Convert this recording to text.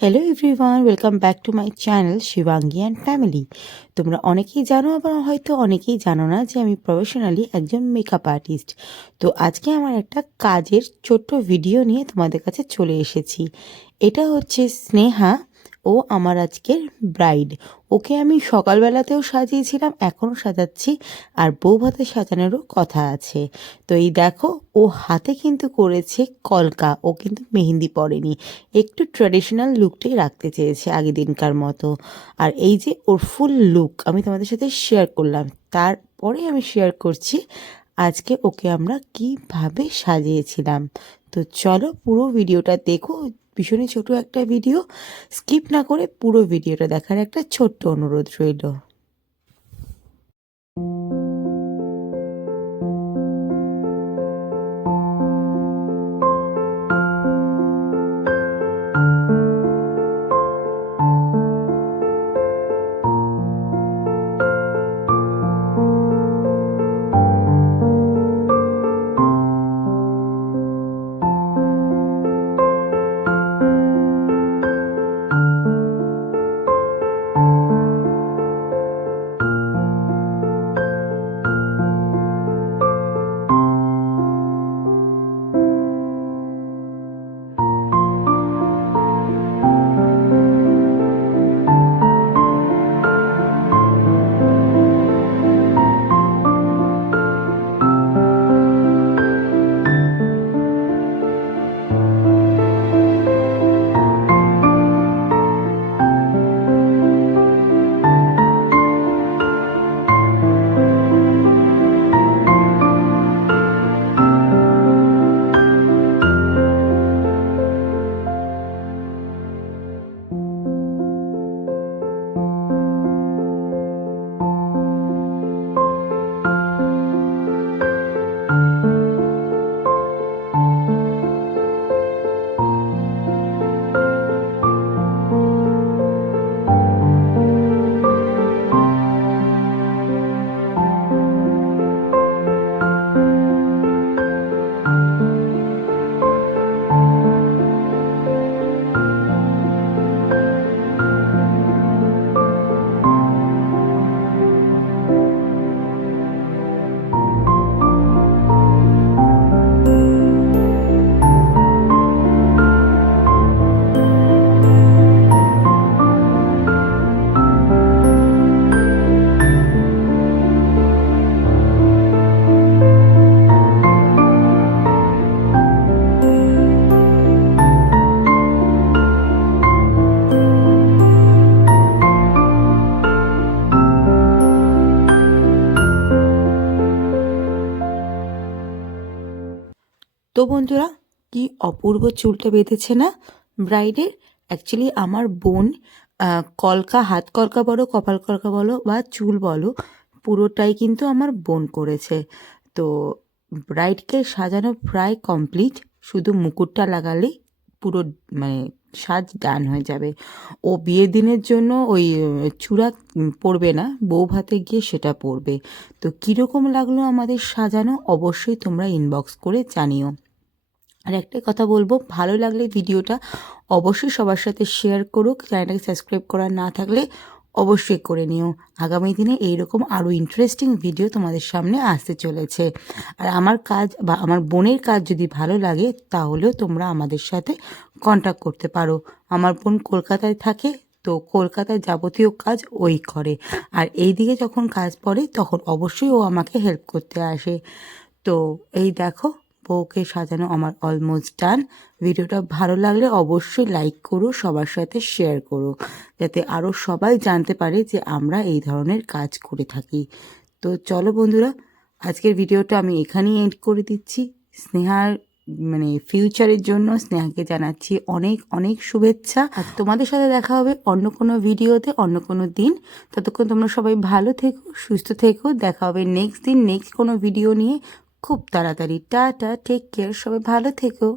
Hello everyone welcome back to my channel Shivangi and family তোমরা অনেকেই জানো, আবার হয়তো অনেকেই জানো না যে আমি প্রফেশনালি একজন মেকআপ আর্টিস্ট তো আজকে আমার একটা কাজের ছোট্ট ভিডিও নিয়ে তোমাদের কাছে চলে এসেছি। এটা হচ্ছে স্নেহা ও আমার আজকের ব্রাইড ওকে আমি সকালবেলাতেও সাজিয়েছিলাম, এখনও সাজাচ্ছি আর বউ ভাতে সাজানোরও কথা আছে। তো এই দেখো, ও হাতে কিন্তু করেছে কলকা, ও কিন্তু মেহেন্দি পরেনি। একটু ট্র্যাডিশনাল লুকটাই রাখতে চেয়েছে আগের দিনকার মতো। আর এই যে ওর ফুল লুক আমি তোমাদের সাথে শেয়ার করলাম, তারপরে আমি শেয়ার করছি আজকে ওকে আমরা কীভাবে সাজিয়েছিলাম। তো চলো পুরো ভিডিওটা দেখো ভীষণই ছোট একটা ভিডিও। স্কিপ না করে পুরো ভিডিওটা দেখার একটা ছোট্ট অনুরোধ রইল। তো বন্ধুরা, কি অপূর্ব চুলটা বেঁধেছে না? ব্রাইডের অ্যাকচুয়ালি আমার বোন কলকা, হাত কলকা বলো, কপাল কলকা বলো বা চুল বলো, পুরোটাই কিন্তু আমার বোন করেছে। তো ব্রাইডকে সাজানো প্রায় কমপ্লিট শুধু মুকুটটা লাগালেই পুরো মানে সাজ ডান হয়ে যাবে। ও বিয়ের দিনের জন্য ওই চূড়া পরবে না, বউ ভাতে গিয়ে সেটা পরবে। তো কীরকম লাগল আমাদের সাজানো? অবশ্যই তোমরা ইনবক্স করে জানিও। আর একটাই কথা বলব, ভালো লাগলে ভিডিওটা অবশ্যই সবার সাথে শেয়ার করুক চ্যানেলটাকে সাবস্ক্রাইব করা না থাকলে অবশ্যই করে নিও। আগামী দিনে এইরকম আরও ইন্টারেস্টিং ভিডিও তোমাদের সামনে আসতে চলেছে। আর আমার কাজ বা আমার বোনের কাজ যদি ভালো লাগে, তাহলেও তোমরা আমাদের সাথে কন্ট্যাক্ট করতে পারো। আমার বোন কলকাতায় থাকে, তো কলকাতায় যাবতীয় কাজ ওই করে। আর এই দিকে যখন কাজ পড়ে, তখন অবশ্যই ও আমাকে হেল্প করতে আসে। তো এই দেখো বউকে সাজানো আমার অলমোস্ট ডান ভিডিওটা ভালো লাগলে অবশ্যই লাইক করো, সবার সাথে শেয়ার করো, যাতে আরও সবাই জানতে পারে যে আমরা এই ধরনের কাজ করে থাকি। তো চলো বন্ধুরা, আজকের ভিডিওটা আমি এখানেই এন্ড করে দিচ্ছি। স্নেহার মানে ফিউচারের জন্য স্নেহাকে জানাচ্ছি অনেক অনেক শুভেচ্ছা। আর তোমাদের সাথে দেখা হবে অন্য কোনো ভিডিওতে, অন্য কোনো দিন। ততক্ষণ তোমরা সবাই ভালো থেকো, সুস্থ থেকো। দেখা হবে নেক্সট দিন নেক্সট কোনো ভিডিও নিয়ে। খুব তাড়াতাড়ি টাটা টেক কেয়ার সবাই ভালো থেকো।